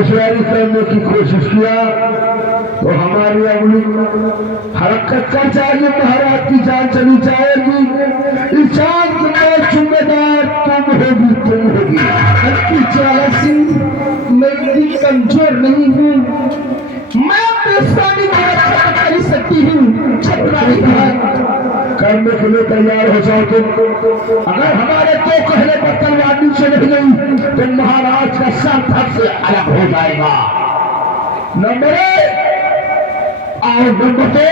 होशियारी करने की कोशिश किया तो हमारी अगली हरकत कर जाएगी, महाराज की जान चली जाएगी। इस जान के जिम्मेदार तुम होगी। हल्की ज्वाला सिंह, मैं इतनी कमजोर नहीं हूँ, मैं अपने स्वामी की रक्षा कर सकती हूँ। छतवारी करने के लिए तैयार हो जाओ तुम। अगर हमारे तो कहने पर तलवार नीचे नहीं गई तो महाराज का सर धड़ से अलग हो जाएगा। नंबर एक और नंबर दो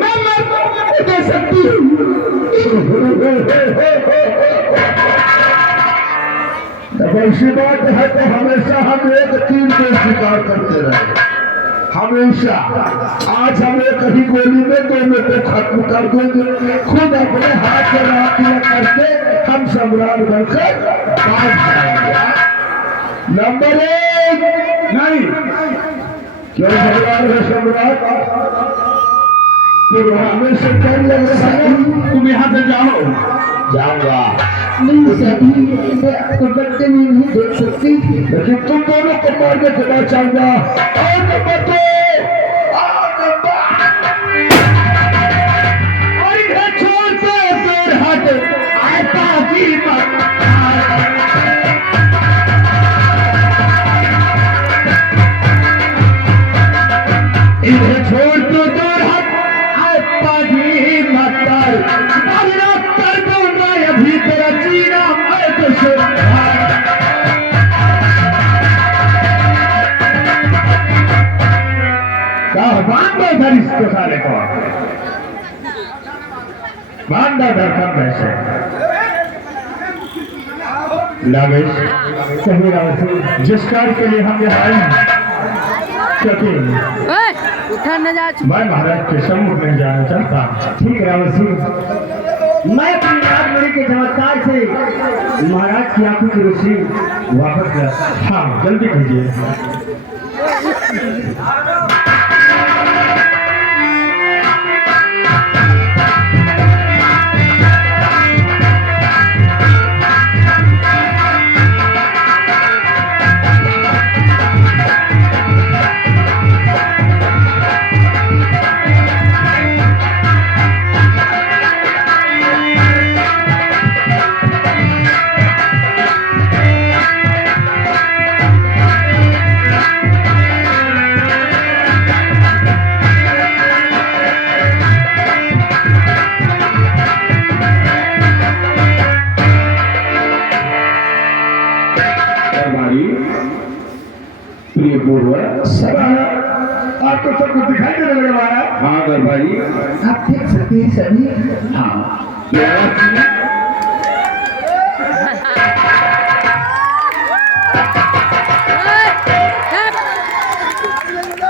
मैं मर दे सकती हूँ। ऐसी बात है तो हमेशा हम एक तीर को स्वीकार करते रहे, हमेशा। आज हम एक ही गोली में दोनों को खत्म कर देंगे। खुद अपने हाथ से राखियां करके हम सम्राट बनकर भाग जाएंगे। नंबर एक नहीं, क्यों सम्राट है? सम्राट तो हमें से डर लग रहा है। तुम यहाँ से जाओ। जाऊंगा नहीं सभी मैं आपको डरते में नहीं देख सकती, लेकिन तुम दोनों को मारने के बाद चाहूंगा। और नंबर दो छोड़ दो दूर हट, आए पाजी मतर कर दो मैं अभी तेरा जीना मैं तो बांधो इसको सारे को, बांधा धरकम वैसे जिस कार्य के लिए हम यहाँ आए, क्योंकि मैं महाराज के सम्मुख में जाना चाहता। ठीक है रावत सिंह, मैं अपनी राजमणि के चमत्कार से महाराज की आंखों की रोशनी वापस ला। हाँ जल्दी कीजिए। प्रिय पूर्व आपको सब कुछ दिखाई देने लगा महाराज? हाँ दरबारी, आप देख सकते हैं सभी। हाँ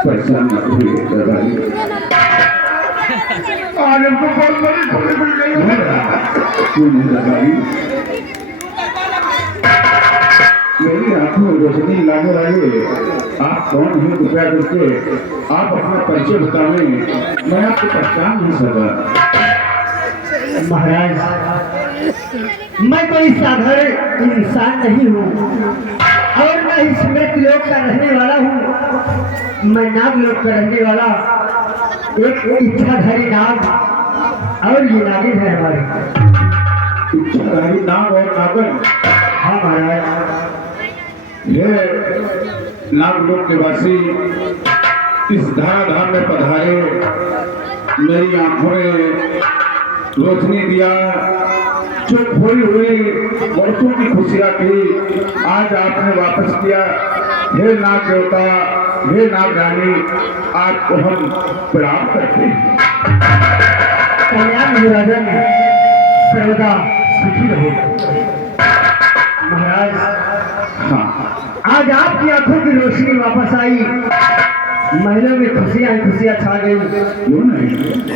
परेशान मत होइए दरबारी, आज हमको बहुत बड़ी खुशी मिल गई है। क्यों नहीं दरबारी, मेरी आंखों में रोशनी लाने वाले आप कौन हैं? कृपया करके आप अपना परिचय बतावें, मैं आपको पहचान नहीं सका। महाराज, मैं कोई साधारण इंसान नहीं हूँ और मैं इस मृत लोक का रहने वाला हूँ। मैं नागलोक का रहने वाला एक इच्छाधारी नाग, और ये नागिन है हमारी। इच्छाधारी नाग और नागन? हाँ महाराज, ये नागलोक के वासी इस धाराधाम में पधारे, मेरी आंखों में रोशनी दिया, जो खोई हुई वर्षों की खुशियां थी आज आपने वापस किया। हे नाग देवता, हे नाग रानी, आपको हम प्रणाम करते हैं। कल्याण हो राजन, सर्वदा सुखी रहो। महाराज, हाँ आज आपकी आंखों की रोशनी वापस आई, महलों में खुशियां खुशियां छा गई। क्यों नहीं?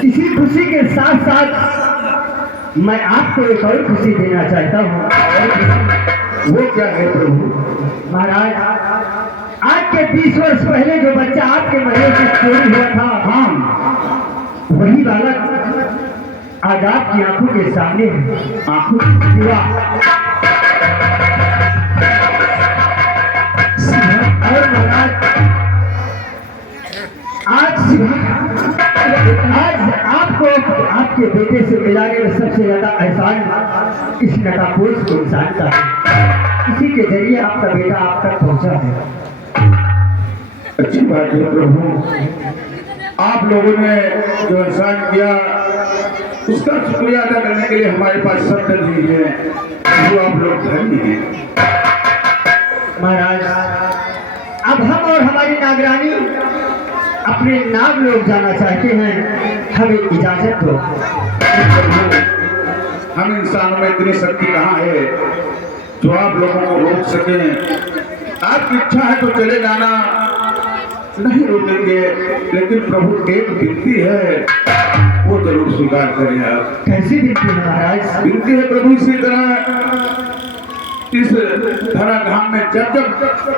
इसी खुशी के साथ साथ मैं आपको एक और खुशी देना चाहता हूँ। वो क्या है प्रभु? महाराज, आज के 20 वर्ष पहले जो बच्चा आपके महल से चोरी हुआ था, हाँ, वही बालक आज आपकी आंखों के सामने आंखों की शिवा और महाराज आज आपको आपके बेटे से मिलाने में सबसे ज्यादा एहसान इस नकाबपोश के इंसान का है। इसी के जरिए आपका बेटा आप तक पहुंचा है। अच्छी बात है प्रभु, आप लोगों ने जो एहसान किया उसका शुक्रिया अदा करने के लिए हमारे पास शब्द नहीं है। जो आप लोग धन्य हैं महाराज। अब हम और हमारी नागरानी अपने नाग लोग जाना चाहते हैं, हमें इजाजत दो। प्रभु, हम इंसानों में इतनी शक्ति कहाँ है जो आप लोगों को रोक सके। आपकी इच्छा है तो चले जाना, नहीं रोकेंगे, लेकिन प्रभु एक विनती है वो जरूर स्वीकार करें आप। कैसी विनती है महाराज? विनती है प्रभु इसी तरह, इस धराधाम में जब जब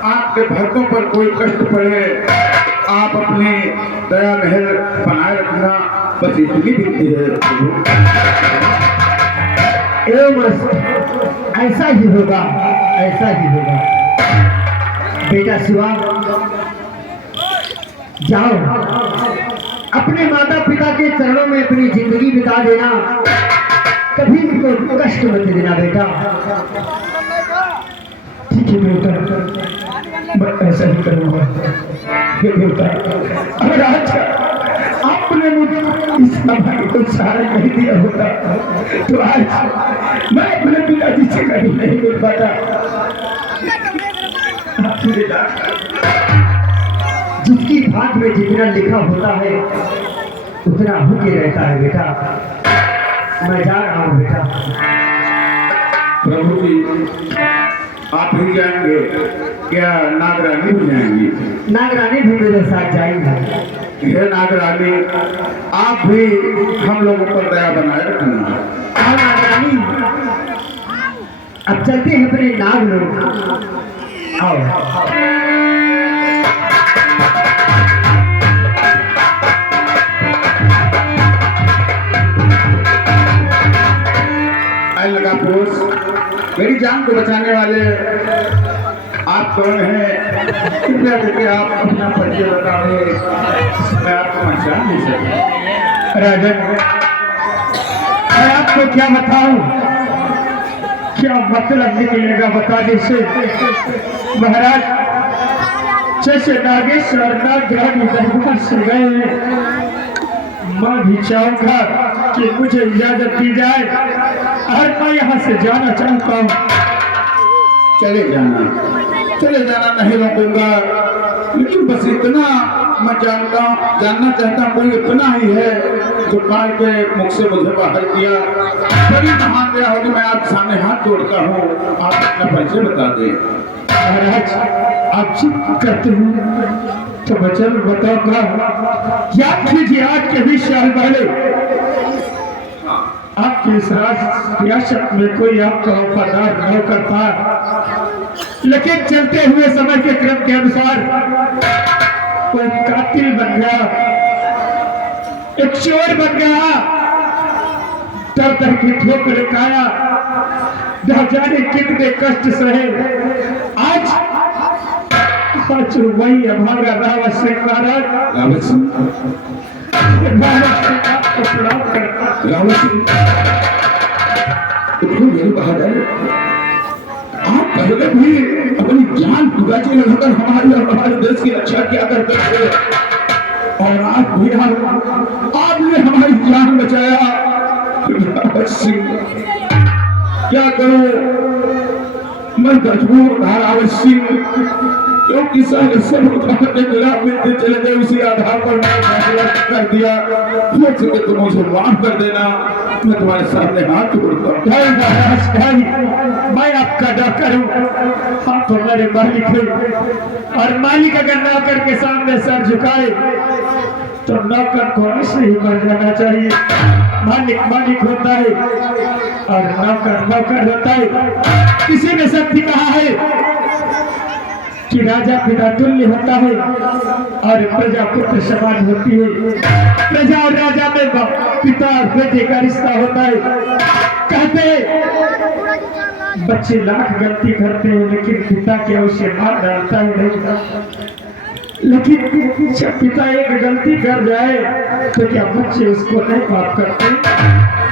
आपके भक्तों पर कोई कष्ट पड़े आप अपनी दया महल बनाए रखना, बस इतनी विनती है प्रभु। ऐसा ही होगा, ऐसा ही होगा। बेटा शिवा, जाओ अपने माता पिता के चरणों में अपनी जिंदगी बिता देना, कभी भी कोई कष्ट मत देना बेटा। ठीक है बेटा, मैं ऐसा ही करूँगा। हे बेटा, अगर आज आपने मुझे इस सभा को सहारा नहीं दिया होता तो आज मैं अपने पिताजी से कभी नहीं मिल पाता। जिसकी भाग में जितना लिखा होता है उतना होके रहता है बेटा। मैं जा रहा हूँ बेटा। प्रभु जी, आप ही जाएंगे क्या नागरानी भी जाएंगी? नागरानी भी मेरे साथ जाएंगे। हे नागरानी, आप भी हम लोगों पर दया बनाए रखना। हाँ नागरानी, अब चलते हैं अपने नाग लोग। आओ। नकाबपोश, मेरी जान को बचाने वाले आप कौन हैं? कृपया करके आप अपना परिचय बताएं, मैं आपको पहचान नहीं सकता। राजन, मैं आपको क्या बताऊं, क्या मतलब निकलेगा बताने से। महाराज, जैसे नागेश्वर नागरानी दरबार से गए, मैं भी चाहूंगा कि मुझे इजाजत दी जाए और मैं यहाँ से जाना चाहता हूँ। चले जाना, चले जाना, नहीं रोकूंगा, लेकिन बस इतना मैं जानना चाहता हूँ, कोई इतना ही है जो काल के मुख से मुझे बाहर किया। बड़ी महान दया होगी, मैं आप सामने हाथ जोड़ता हूँ, आप अपना परिचय बता दें। महाराज, आप जिद करते हैं तो मैं जरूर बताऊंगा। याद कीजिए, आज के 20 साल पहले आपके इस रियासत में कोई आपका वफादार नौकर था, लेकिन चलते हुए समय के क्रम के अनुसार कोई कातिल बन गया, एक चोर बन गया, दर दर की ठोकर खाया, न जाने कितने कष्ट सहे। आज वही हमारा रावत सिंह महाराज, रावत सिंह, आपको प्रणाम करता। रावत सिंह, मेरे बहादुर, आप पहले भी अपनी जान दुगाची लगाकर हमारे और हमारे देश की रक्षा किया करते थे, और आप भी आपने हमारी जान बचाया। रावत सिंह, क्या करूं, मैं मजबूर था रावत सिंह, क्योंकि सारे मिलते चले गए, उसी आधार पर मैंने फैसला कर दिया। हो सके तो मुझे माफ कर देना, मैं तुम्हारे सामने हाथ जोड़ता हूँ। मैं आपका डॉक्टर हूँ, आप हमारे मालिक हैं, और मालिक अगर नौकर के सामने सर झुकाए तो नौकर को ऐसे ही मर जाना चाहिए। मालिक मालिक होता है और नौकर नौकर होता है। किसी ने शक्ति कहा है कि राजा पिता तुल्य होता है और प्रजा पुत्र समान होती है। प्रजा और राजा में पिता और बेटे का रिश्ता होता है। कहते बच्चे लाख गलती करते हैं लेकिन पिता क्या उसे मार डालता है नहीं। लेकिन जब पिता एक गलती कर जाए तो क्या बच्चे उसको नहीं माफ करते?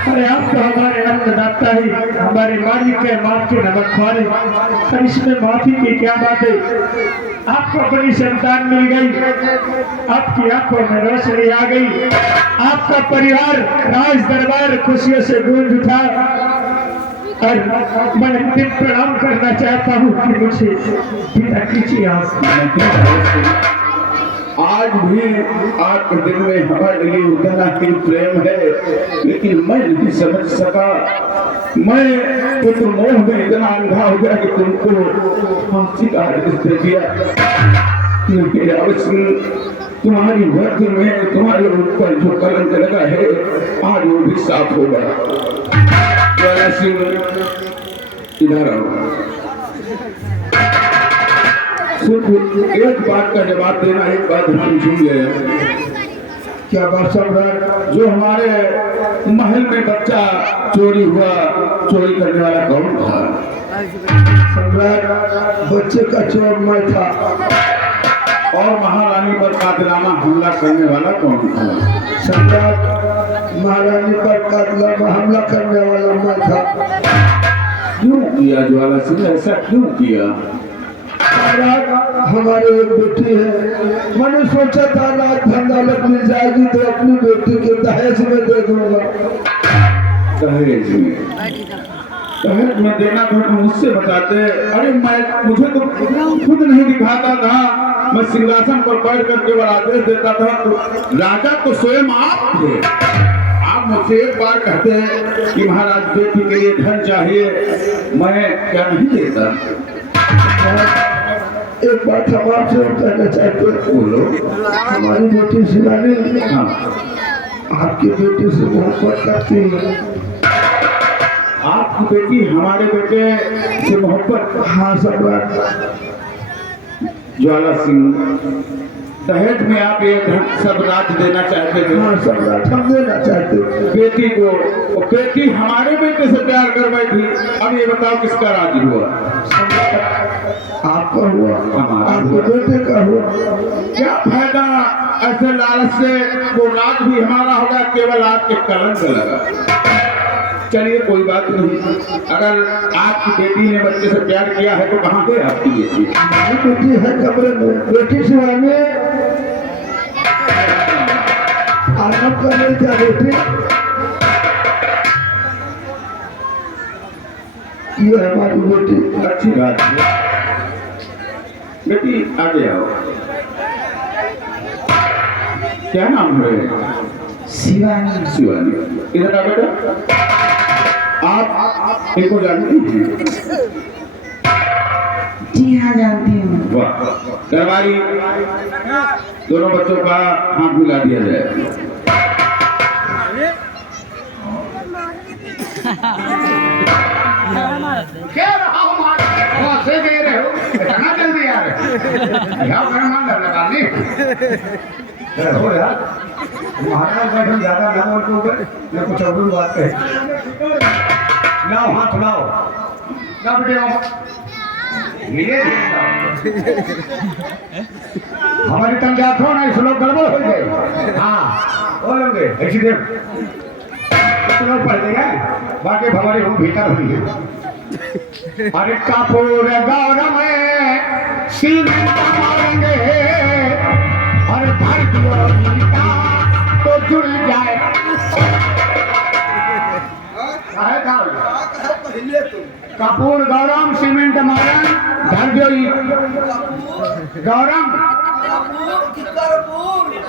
अरे आप तो हमारे अन्नदाता है, हमारे मालिक है, माफ के नमक खाने, और इसमें माफी की क्या बात है? आपको अपनी संतान मिल गई, आपकी आंखों में रोशनी आ गई, आपका परिवार राज दरबार खुशियों से गूंज उठा और मैं अंतिम प्रणाम करना चाहता हूँ कि मुझे पिता कीजिए आप। आज भी आपके दिल में हमारे लिए उतना ही प्रेम है, लेकिन मैं नहीं समझ सका। मैं पुत्र मोह में इतना अंधा हो गया कि तुमको फांसी का आदेश दे दिया। तुम्हारी वर्ग में तुम्हारे ऊपर जो कलंक लगा है आज वो भी साफ होगा। इधर आओ, सिर्फ एक बात का जवाब देना, एक बात हम सुन गए। क्या बात सम्राट? जो हमारे महल में बच्चा चोरी हुआ, चोरी करने वाला कौन था? सम्राट, बच्चे का चोर मैं था। और महारानी पर कातिलाना हमला करने वाला कौन था? सम्राट, महारानी पर कातिलाना हमला करने वाला मैं था। क्यों किया ज्वाला सिंह, ऐसा क्यों किया? हमारे एक बेटी है, मैंने सोचा था रात धन दौलत मिल जाएगी तो अपनी बेटी के दहेज में दे दूंगा। दहेज में देना था तो मुझसे बताते। अरे मुझे तो खुद नहीं दिखाता था, मैं सिंहासन पर बैठ कर केवल आदेश देता था। तो राजा तो स्वयं आप थे। आप मुझसे एक बार कहते हैं कि महाराज बेटी के लिए धन चाहिए, मैं क्या नहीं देता? एक बात हम आपसे कहना चाहते हैं। बोलो। हमारी बेटी शिवानी, हाँ, आपकी बेटी से मोहब्बत करती है। आपकी बेटी हमारे बेटे से मोहब्बत? हाँ सम्राट। ज्वाला सिंह, दहेज में आप ये सब राज देना चाहते थे? हाँ सम्राट, हम देना चाहते बेटी को। बेटी हमारे बेटे से प्यार कर बैठी, अब ये बताओ किसका राज हुआ? आपका हुआ, आपके बेटे का हुआ। क्या फायदा ऐसे लालच से? वो राज भी हमारा होगा, केवल आपके कलंक लगा। चलिए कोई बात नहीं, अगर आपकी बेटी ने बच्चे से प्यार किया है तो कहाँ गए आपकी बेटी? बेटी है कमरे में। बेटी शिवानी, आराम कर रही क्या बेटी? ये हमारी बेटी। अच्छी बात है बेटी, आगे आओ। क्या नाम है? शिवानी। शिवानी, इधर आ बेटा। आप इनको जानती हैं? जी हाँ, जानती हूँ। वाह, दरबारी दोनों बच्चों का हाथ मिला दिया जाए। क्या रहा हमारे से दे रहे हो? इतना जल्दी आ रहे यहाँ पर मान लगा ली हो यार। महाराज बैठे ज्यादा ना बोल को मैं कुछ और बात कहे। लाओ हाथ लाओ, ना बेटे ये हमारी तन जातो ना, इस लोग गड़बड़ हो गए। हाँ बोलेंगे ऐसी देव तो लोग पढ़ देंगे, बाकी हमारी रूम भीतर हुई है। अरे कपूर गौरव सीमेंट मारेंगे और भर दियो ईटा तो जुड़ जाए। कपूर गौरम सीमेंट मारन धर दियो गौरम।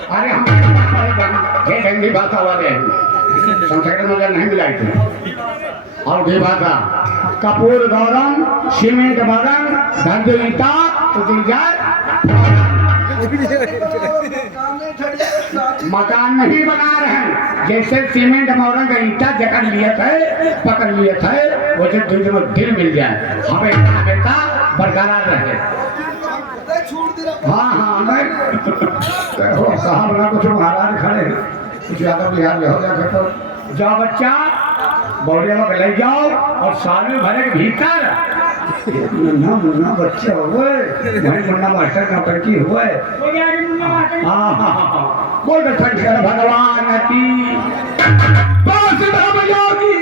अरे हम हिंदी भाषा वाले संस्कृत में नहीं मिलाई थी। और भी भाषा कपूर गौरम सीमेंट मारन धर दियो ईटा तो जुड़ जाए। मकान नहीं बना रहे हैं, जैसे सीमेंट मोरन का ईटा जकड़ लिया था, पकड़ लिया था, वो जो दिल में दिल मिल जाए हमें हमेशा बरकरार रहे। हाँ हाँ मैं हो कहा बना कुछ महाराज खड़े कुछ ज्यादा बिहार में हो गया तो जाओ बच्चा बौड़े में ले जाओ और साल में भरे के भीतर मुन्ना मुन्ना बच्चा हुए भाई मुन्ना मास्टर नौटंकी हुए हाँ हाँ हाँ बोल बैठा भगवान की बस बजाओगी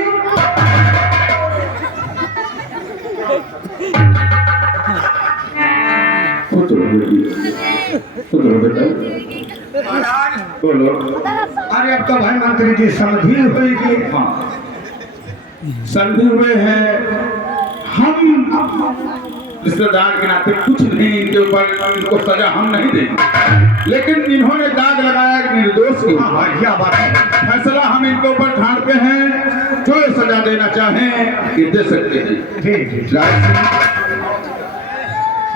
बोलो। अरे अब तो भाई मंत्री जी समझी हुई कि हाँ संधि हुए हैं हम रिश्तेदार के नाते कुछ नहीं इनके ऊपर इनको सजा हम नहीं देंगे लेकिन इन्होंने दाग लगाया कि निर्दोष की क्या बात है फैसला हम इनके ऊपर ठानते हैं जो सजा देना चाहें ये दे सकते हैं ठीक ठीक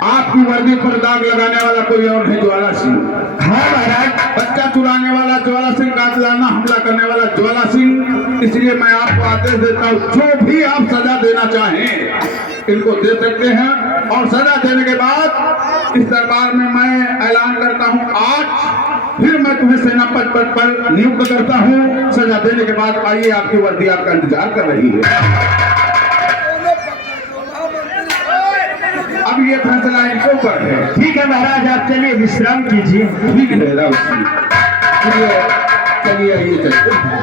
आपकी वर्दी पर दाग लगाने वाला कोई और नहीं ज्वाला सिंह हाँ महाराज बच्चा चुराने वाला ज्वाला सिंह कातिलाना हमला करने वाला ज्वाला सिंह इसलिए मैं आपको आदेश देता हूँ जो भी आप सजा देना चाहें इनको दे सकते हैं और सजा देने के बाद इस दरबार में मैं ऐलान करता हूँ आज फिर मैं तुम्हें सेना पद पर नियुक्त करता हूँ सजा देने के बाद आइए आपकी वर्दी आपका इंतजार कर रही है अब ये फैसला इनके ऊपर है ठीक है महाराज आप चलिए विश्राम कीजिए ठीक है चलिए चलिए आइए चलते हैं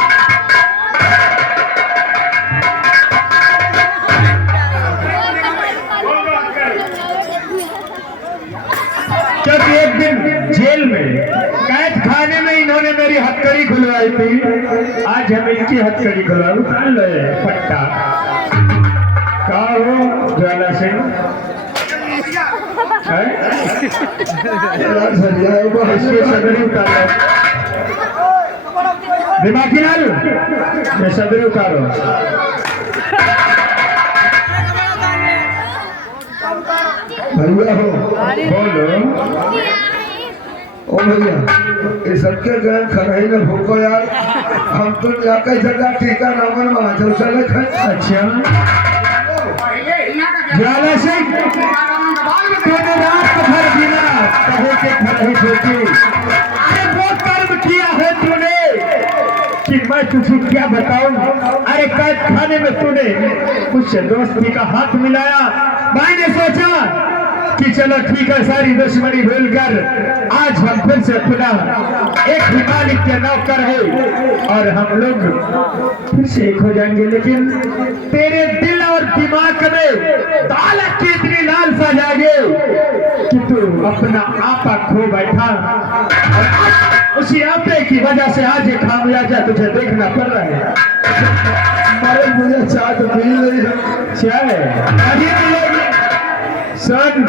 जब एक दिन जेल में कैद खाने में इन्होंने मेरी हथकड़ी खुलवाई थी आज हम इनकी हथकड़ी खुलवा उतार लो पट्टा का हो ज्वाला सिंह सदरी उतारो दिमागी लाल ये सदरी उतारो भैया हो बोलो ओ भैया ये सबके गए खड़े न भूखो यार हम तो जाके जगह टीका रावण वहां चल चले अच्छा ज्वाला सिंह तूने रात भर बिना कहे के खड़े सोची अरे वो कर्म किया है तूने कि मैं तुझे क्या बताऊं अरे कैद खाने में तूने मुझसे दोस्ती का हाथ मिलाया मैंने सोचा कि चलो ठीक है सारी दुश्मनी भूलकर आज हम फिर से खुदा एक ही मालिक के नौकर है और हम लोग फिर से एक हो जाएंगे लेकिन तेरे दिल और दिमाग में दौलत की इतनी लालसा जागे कि तू अपना आपा खो बैठा और उसी आपे की वजह से आज ये खामियाजा तुझे देखना पड़ रहा है अरे मुझे चाय तो मिल रही है चाय अभी मिलेगी सुन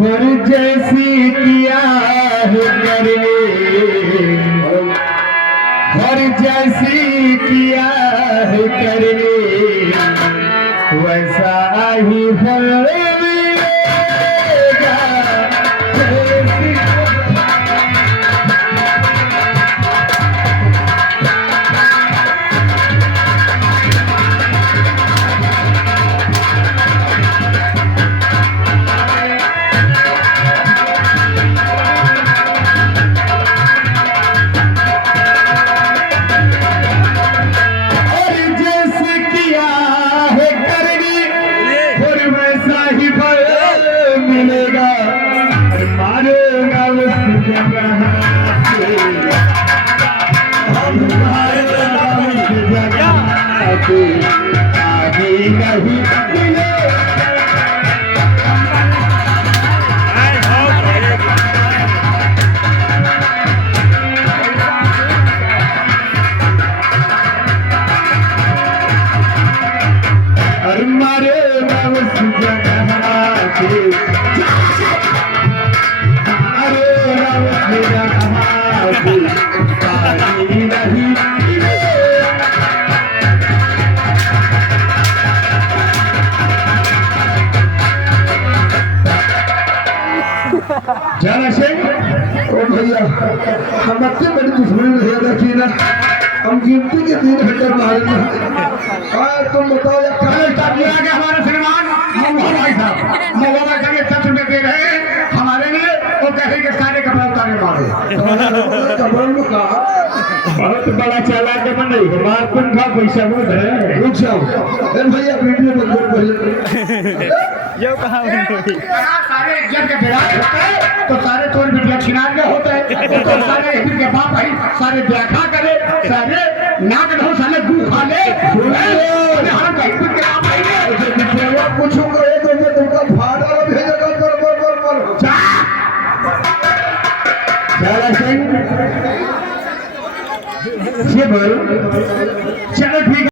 और जैसी किया है करने और जैसी किया है करने वैसा ही फल मिलेगा जाना सिंह ओ भैया हम अच्छे बड़ी दुश्मनी नहीं रखी ना, हम गिनती के 3 घंटे मारे ना। तुम बताओ या कल स्टार्ट किया गया हमारा श्रीमान महुआ भाई साहब, महुआ भाई साहब 10 रुपए दे रहे हैं हमारे लिए और कह रहे कि सारे कपड़े उतारे मारे। कपड़ों में कहा बहुत बड़ा चालाक है बन रही हमारे पंखा पैसा वो है। रुक जाओ ए भैया वीडियो बंद कर पहले। यो कहाँ सारे इज्जत के बिराज होते हैं तो सारे तोड़ बिटिया छिनार के होते हैं तो सारे एक के बाप भाई सारे व्याख्या करे सारे नाक ढो साले गू खा ले हम कहीं कुछ के आप आएंगे बिटिया पूछूंगा ये तो मैं तुमका भाड़ा भेजेगा पर जा जाना सिंह ये बोल